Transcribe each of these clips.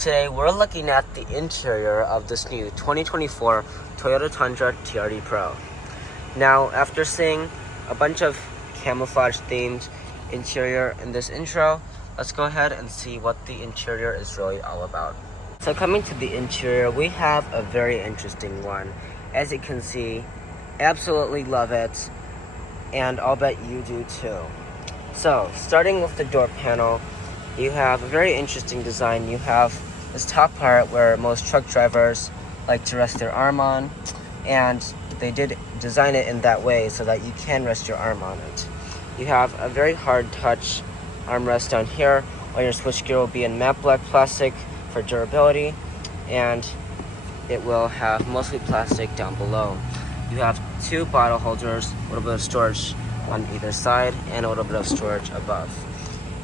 Today we're looking at the interior of this new 2024 Toyota Tundra TRD Pro. Now, after seeing a bunch of camouflage themed interior in this intro, let's go ahead and see what the interior is really all about. So coming to the interior, we have a very interesting one. As you can see, absolutely love it, and I'll bet you do too. So starting with the door panel, you have a very interesting design. You have this top part where most truck drivers like to rest their arm on, and they did design it in that way so that you can rest your arm on it. You have a very hard touch armrest down here, while your switchgear will be in matte black plastic for durability, and it will have mostly plastic down below. You have two bottle holders, a little bit of storage on either side, and a little bit of storage above.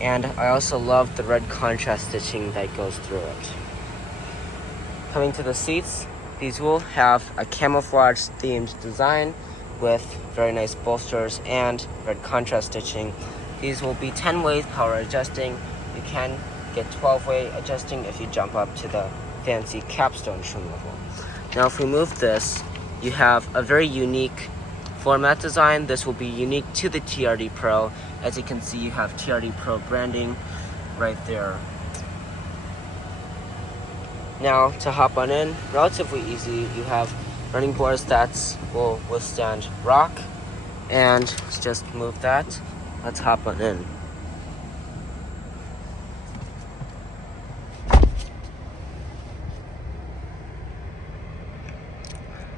And I also love the red contrast stitching that goes through it. Coming to the seats, these will have a camouflage themed design with very nice bolsters and red contrast stitching. These will be 10-way power adjusting. You can get 12-way adjusting if you jump up to the fancy capstone trim level. Now if we move this, you have a very unique floor mat design. This will be unique to the TRD Pro. As you can see, you have TRD Pro branding right there. Now to hop on in, relatively easy. You have running boards that will withstand rock, and let's just move that. Let's hop on in.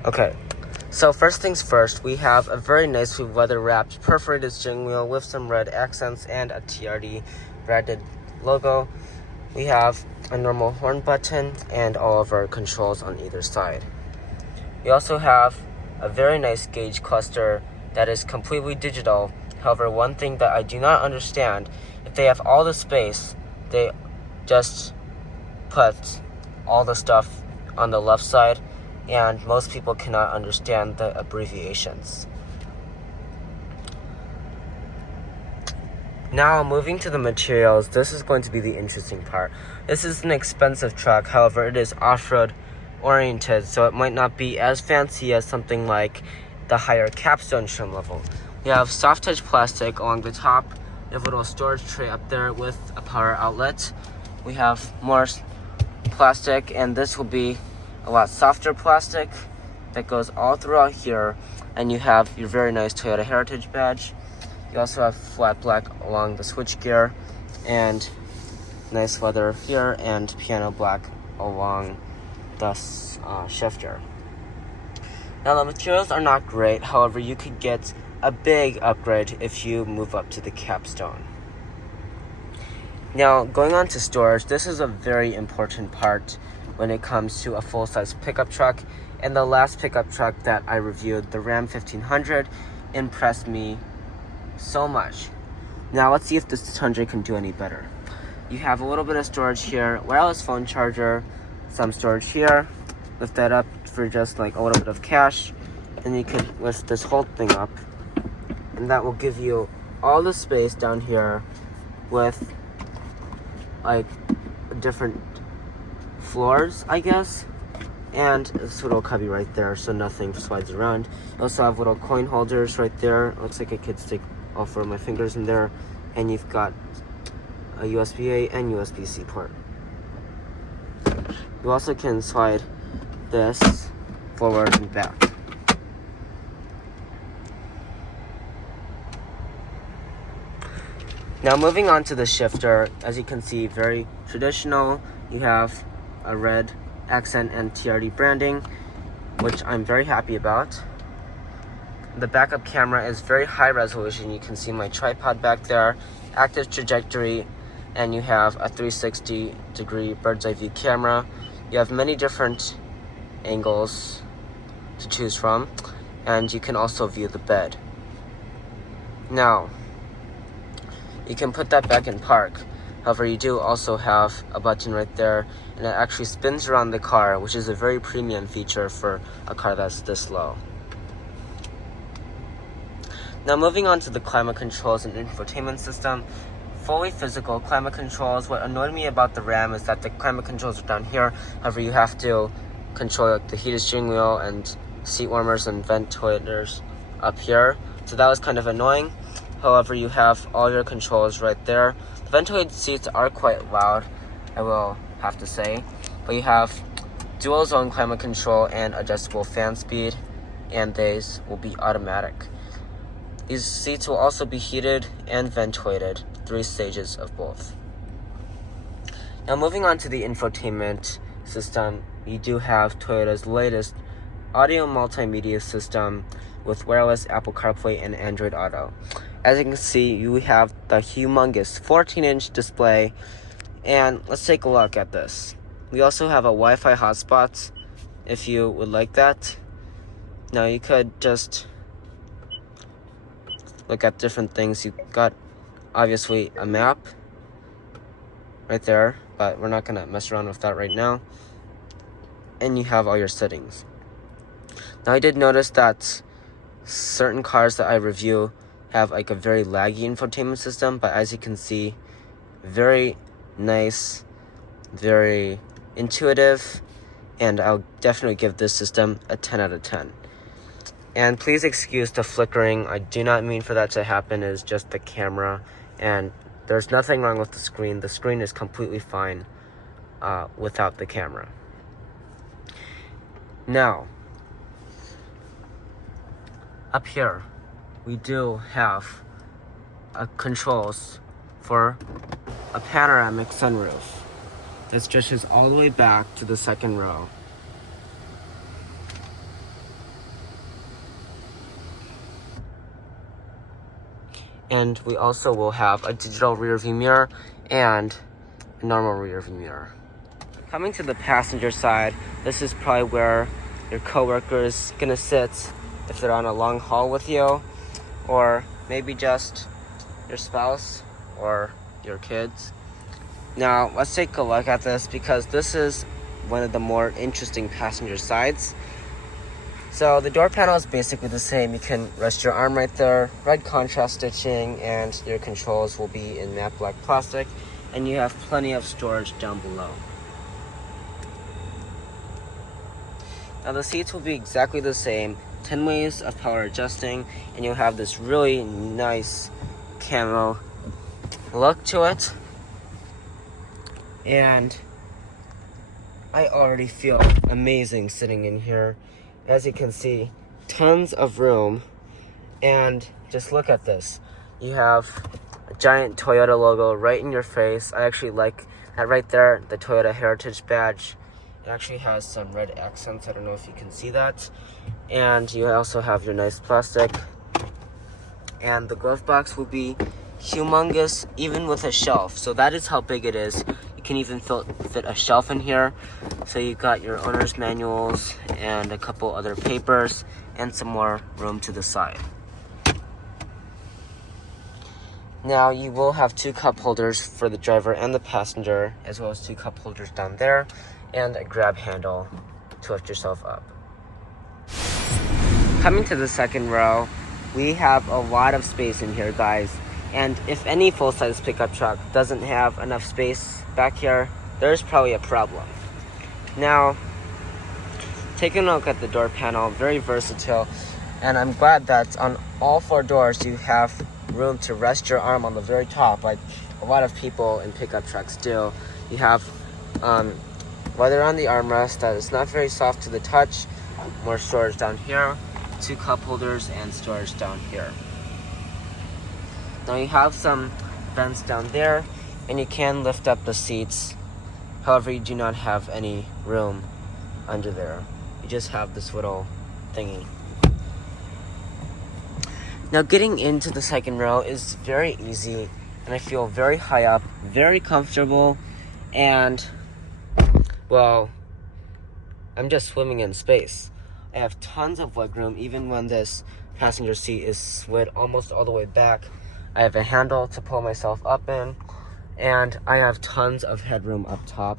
Okay, so first things first, we have a very nicely weather-wrapped perforated steering wheel with some red accents and a TRD branded logo. We have a normal horn button and all of our controls on either side. We also have a very nice gauge cluster that is completely digital. However, one thing that I do not understand, if they have all the space, they just put all the stuff on the left side, and most people cannot understand the abbreviations. Now, moving to the materials, this is going to be the interesting part. This is an expensive truck, however, it is off-road oriented, so it might not be as fancy as something like the higher capstone trim level. We have soft touch plastic along the top. We have a little storage tray up there with a power outlet. We have more plastic, and this will be a lot softer plastic that goes all throughout here, and you have your very nice Toyota Heritage badge. You also have flat black along the switchgear, and nice leather here, and piano black along the shifter. Now the materials are not great, however you could get a big upgrade if you move up to the capstone. Now going on to storage, this is a very important part when it comes to a full-size pickup truck, and the last pickup truck that I reviewed, the Ram 1500, impressed me so much. Now let's see if this Tundra can do any better. You have a little bit of storage here, wireless phone charger, some storage here. Lift that up for just like a little bit of cash, and you can lift this whole thing up, and that will give you all the space down here with like different floors, I guess, and this little cubby right there so nothing slides around. You also have little coin holders right there. Looks like I could stick all four of my fingers in there, and you've got a USB-A and USB-C port. You also can slide this forward and back. Now moving on to the shifter, as you can see, very traditional. You have a red accent and TRD branding, which I'm very happy about. The backup camera is very high resolution. You can see my tripod back there, active trajectory, and you have a 360-degree bird's eye view camera. You have many different angles to choose from, and you can also view the bed. Now, you can put that back in park. However, you do also have a button right there, and it actually spins around the car, which is a very premium feature for a car that's this low. Now moving on to the climate controls and infotainment system. fully physical climate controls. What annoyed me about the Ram is that the climate controls are down here. However, you have to control the heated steering wheel and seat warmers and ventilators up here. So that was kind of annoying. However, you have all your controls right there. The ventilated seats are quite loud, I will have to say. But you have dual zone climate control and adjustable fan speed, and these will be automatic. These seats will also be heated and ventilated, 3 stages of both. Now moving on to the infotainment system, you do have Toyota's latest audio multimedia system with wireless Apple CarPlay and Android Auto. As you can see, you have the humongous 14-inch display, and let's take a look at this. We also have a Wi-Fi hotspot if you would like that. Now you could just look at different things. You've got obviously a map right there, but we're not gonna mess around with that right now. And you have all your settings. Now I did notice that certain cars that I review have like a very laggy infotainment system, but as you can see, very nice, very intuitive, and I'll definitely give this system a 10 out of 10. And please excuse the flickering. I do not mean for that to happen. It's just the camera, and there's nothing wrong with the screen. The screen is completely fine without the camera. Now, up here, we do have controls for a panoramic sunroof that stretches all the way back to the second row. And we also will have a digital rear view mirror and a normal rear view mirror. Coming to the passenger side, this is probably where your coworker is gonna sit if they're on a long haul with you, or maybe just your spouse or your kids. Now let's take a look at this, because this is one of the more interesting passenger sides. So the door panel is basically the same. You can rest your arm right there, red contrast stitching, and your controls will be in matte black plastic, and you have plenty of storage down below. Now the seats will be exactly the same, 10 ways of power adjusting, and you'll have this really nice camo look to it. And I already feel amazing sitting in here. As you can see, tons of room, and just look at this. You have a giant Toyota logo right in your face. I actually like that right there, the Toyota Heritage badge. It actually has some red accents. I don't know if you can see that. And you also have your nice plastic. And the glove box will be humongous, even with a shelf. So that is how big it is. You can even fit a shelf in here. So you've got your owner's manuals and a couple other papers and some more room to the side. Now you will have 2 cup holders for the driver and the passenger, as well as 2 cup holders down there, and a grab handle to lift yourself up. Coming to the second row, we have a lot of space in here, guys. And if any full-size pickup truck doesn't have enough space back here, there's probably a problem. Now, taking a look at the door panel, very versatile, and I'm glad that on all 4 doors you have room to rest your arm on the very top, like a lot of people in pickup trucks do. You have leather on the armrest that is not very soft to the touch, more storage down here, 2 cup holders, and storage down here. Now you have some vents down there, and you can lift up the seats. However, you do not have any room under there. You just have this little thingy. Now getting into the second row is very easy, and I feel very high up, very comfortable, and well, I'm just swimming in space. I have tons of legroom, even when this passenger seat is slid almost all the way back. I have a handle to pull myself up in, and I have tons of headroom up top.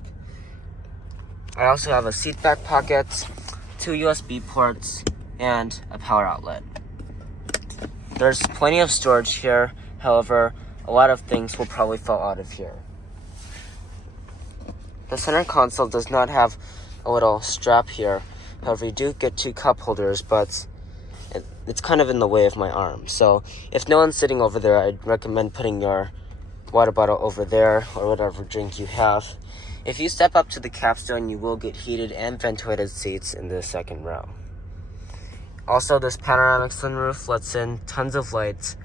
I also have a seat back pocket, 2 USB ports, and a power outlet. There's plenty of storage here. However, a lot of things will probably fall out of here. The center console does not have a little strap here. However, you do get 2 cup holders, but it's kind of in the way of my arm. So if no one's sitting over there, I'd recommend putting your water bottle over there or whatever drink you have. If you step up to the capstone, you will get heated and ventilated seats in the second row. Also, this panoramic sunroof lets in tons of lights,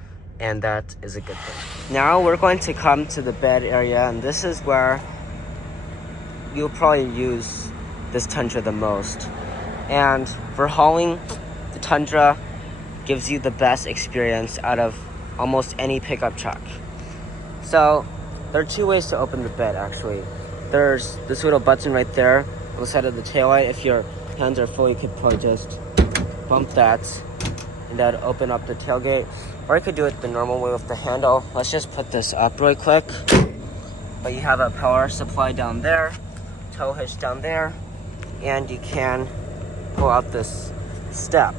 and that is a good thing. Now we're going to come to the bed area, and this is where you'll probably use this Tundra the most. And for hauling, the Tundra gives you the best experience out of almost any pickup truck. So there are 2 ways to open the bed, actually. There's this little button right there on the side of the taillight. If your hands are full, you could probably just bump that, and that would open up the tailgate. Or you could do it the normal way with the handle. Let's just put this up really quick. But you have a power supply down there, tow hitch down there, and you can pull out this step,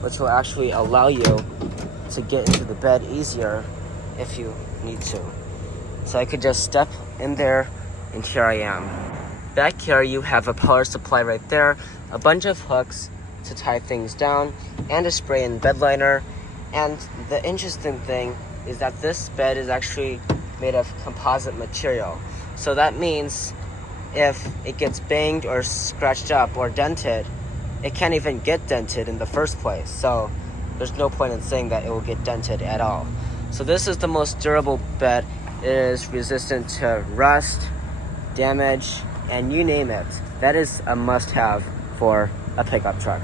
which will actually allow you to get into the bed easier if you need to. So I could just step in there, and here I am. Back here you have a power supply right there, a bunch of hooks to tie things down, and a spray and bed liner. And the interesting thing is that this bed is actually made of composite material. So that means if it gets banged or scratched up or dented, it can't even get dented in the first place. So there's no point in saying that it will get dented at all. So this is the most durable bed. It is resistant to rust, damage, and you name it. That is a must-have for a pickup truck.